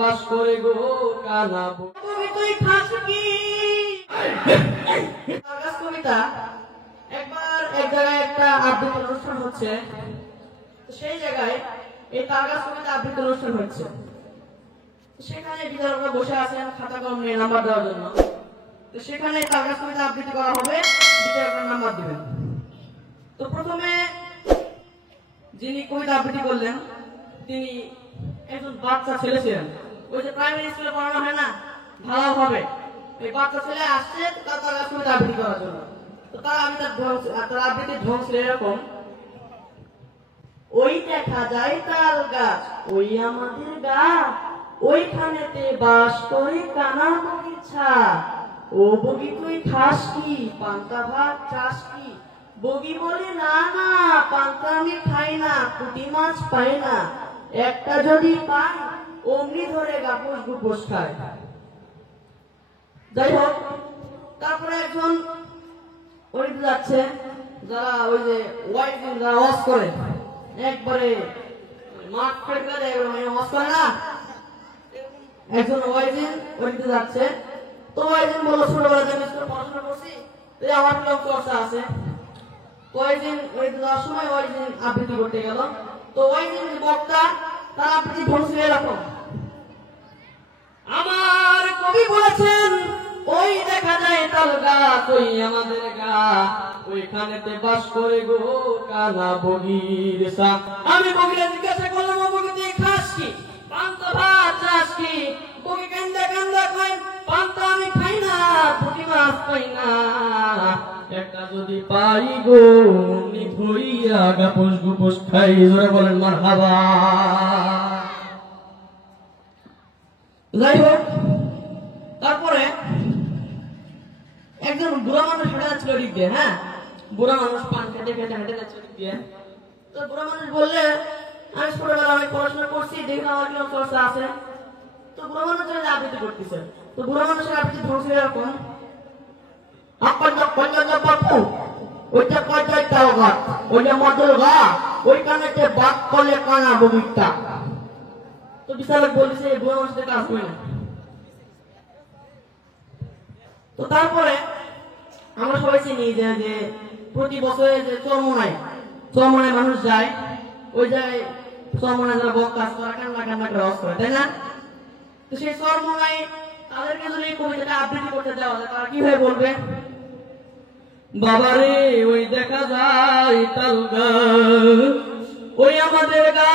বাস করে গো কানা বগি তুই খাস কি। তালগাছ কবিতা একবার এক জায়গায় একটা আবৃত্তি অনুষ্ঠান হচ্ছে, সেই জায়গায় এই তালগাছ কবিতা আবৃত্তি অনুষ্ঠান হচ্ছে। সেখানে বিদ্যালয়রা বসে আছেন খাতা কলম নিয়ে নাম্বার দেওয়ার জন্য। তো সেখানে তালগাছ কবিতা আবৃত্তি করা হবে, বিদ্যালয়রা নাম্বার দিবেন। তো প্রথমে যিনি কবিতা আবৃত্তি করলেন তিনি একজন বাচ্চা ছেলে ছিলেন। ওই যে প্রাইমারি স্কুলে পড়ানো হয় না ভালোভাবে, এই বাচ্চা ছেলে আসছে তালগাছ কবিতা আবৃত্তি করার জন্য। তো তার আবৃত্তির ঢং ছিল এরকম: ওই দেখা যায় তাল গাছ, ওই আমাদের গা, ওইখানেতে বাস করে কানা বগিছা। ও বগি তুই খাস কি, পান্তা ভাত চাস কি। বগি বলে না না, পান্তা আমি খাই না, পুঁটি মাছ পাই না, একটা যদি পাই অমনি ধরে গাপুস গুপুস খায়। যাই হোক, তারপরে একজন ওই যাচ্ছে, যারা ওই যে যারা ওয়াজ করে একবারে মাঠ ফেটে দেয়, ওয়াজ করে না, একজন ওয়াইজিন ওইদিকে যাচ্ছে। তো ওয়াইজিন বলল, ছোটবেলা থেকে পড়াশোনা করছি, আমার লোক চর্চা আছে। ওয়াইজিন ওই যাওয়ার সময় ওয়াইজিন আবৃত্তি করতে গেল। তো ওয়াইজিন বক্তা তার আবৃত্তি ঢংছিল এরকম: আমার কবি বলেছেন ওই দেখা যায় তাল গাছ, ওই আমাদের গা, ওইখানেতে বাস করে গো কানা বগির সা। আমি বগিরা জিজ্ঞাসা করলাম, বগি তুই খাস কি, পান্তা ভাত চাস কি। বগি কান্দা কান্দা কয়, পান্তা আমি খাই না, পুঁটি মাছ পাই না, একটা যদি পাই গো অমনি ধরিয়া গাপুস গুপুস খাই। জোরে বলেন মারহাবা। যাই হোক, তারপরে একজন বুড়া মানুষ হেঁটে যাচ্ছিল ওদিক দিয়ে। হ্যাঁ, বুড়া মানুষ পান খেতে খেতে হেঁটে যাচ্ছে ওদিক দিয়ে। তো বুড়া মানুষ বললে, আমি ছোটবেলা অনেক পড়াশোনা করছি, দেখি আমার কি চর্চা আছে। তো বুড়া মানুষ আবৃত্তি করতেছে। তো বুড়া মানুষের আবৃত্তি ধরছে এরকম: ওইটা কয়টাই তাল গাছ, ওইটা মদল গা, ওইখানেতে বাদ করলে কানা বগিটা। তো বিচারক বলছে বুড়া মানুষের কাজ হয় না। তো তারপরে আমরা সবাই চিনি যে প্রতি বছরে যে চরমনায় মানুষ যায়, ওই যায় চরমনায় যারা বক্তা তারা কান্না কান্না করে রস করে, তাই না? তো সেই চরমনায় তাদেরকে যদি এই কবিতাটা আবৃত্তি করতে দেওয়া যায়, তারা কিভাবে বলবে: বাবারে ওই দেখা যায় তাল গাছ, ওই আমাদের গা,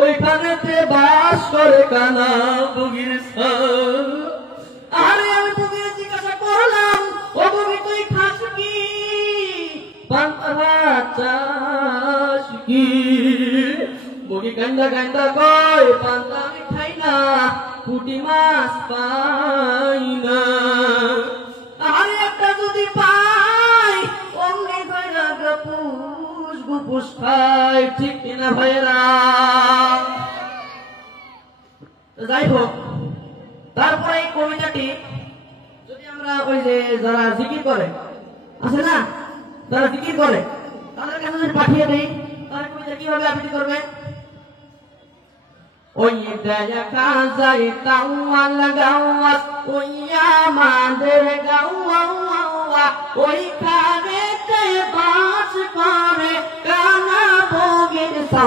ওইখানেতে বাস করে কানা বগির সা। আরে আমি বগির জিজ্ঞাসা করলাম, ও বগি তুই খাস কি, পান্তা ভাত চাস কি। বগি কান্দা কান্দা কয়, পান্তা আমি খাই না, পুঁটি মাছ পাই না, আরে একটা যদি পাই অমনি ধরে গাপুস গুপুস খাই। ঠিক কিনা ভাইয়েরা? যাই হোক, তারপরে এই কবিতাটি যদি আমরা ওই যে যারা জিকির করে আছে না, যারা জিকির করে তাদের কাছে যদি পাঠিয়ে দিই, তাহলে কবিতা কিভাবে আবৃত্তি করবে: ওই দেখা যায় তাওয়াল গাওয়াত, ওই আমাদের গাওয়া, ওইখানেতে বাস করে কানা বগির সা।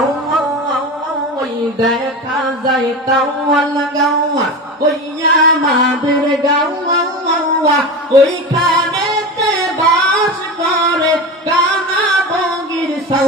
ওই দেখা যায় তাওয়াল গাওয়াত, ওই আমাদের গাওয়া, ওইখানেতে বাস করে কানা বগির সা।